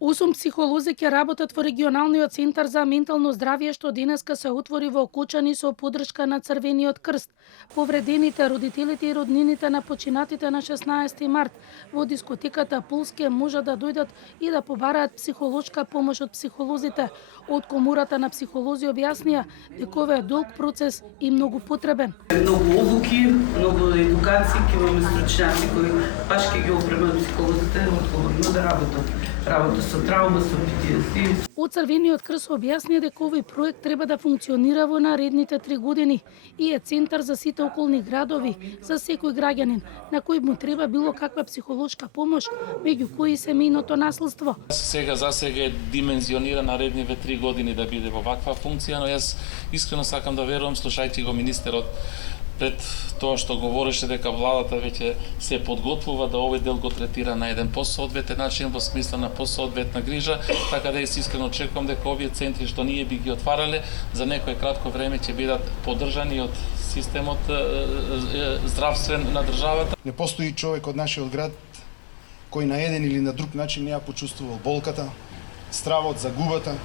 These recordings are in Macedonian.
8 психолози ќе работат во регионалниот центар за ментално здравје што денеска се отвори во Кочани со поддршка на Црвениот крст. Повредените, родителите и роднините на починатите на 16 март во дискотеката Пулске можат да дојдат и да побараат психолошка помош од психолозите. Од Комората на психолози објаснија дека ова е долг процес и многу потребен. Многу обуки, многу едукации, ќе имаме стручњаци кои баш ќе ги опремат психолозите одговорно да работат со траума, со PTSD. Од Црвениот крст објаснија дека овој проект треба да функционира во наредните 3 години и е центар за сите околни градови, за секој граѓанин на кој му треба било каква психолошка помош, меѓу кои семејното насилство. Засега е димензиониран наредниве 3 години да биде во ваква функција, но јас искрено сакам да верувам, слушајќи го министерот пред тоа што говореше дека владата веќе се подготвува да овој дел го третира на еден посоодветен начин во смисла на посоодветна грижа, така да јас искрено очекувам дека овие центри што ние би ги отварале за некое кратко време ќе бидат поддржани од системот здравствен на државата. Не постои човек од нашиот град кој на еден или на друг начин не ја почувствувал болката, стравот, загубата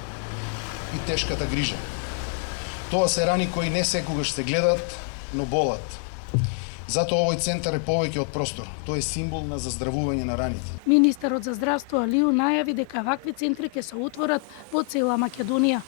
и тешката грижа. Тоа се рани кои не секогаш се гледат, но болат. Затоа овој центар е повеќе од простор. Тој е символ на заздравување на раните. Министерот за здравство Алију најави дека вакви центри ќе се отворат во цела Македонија.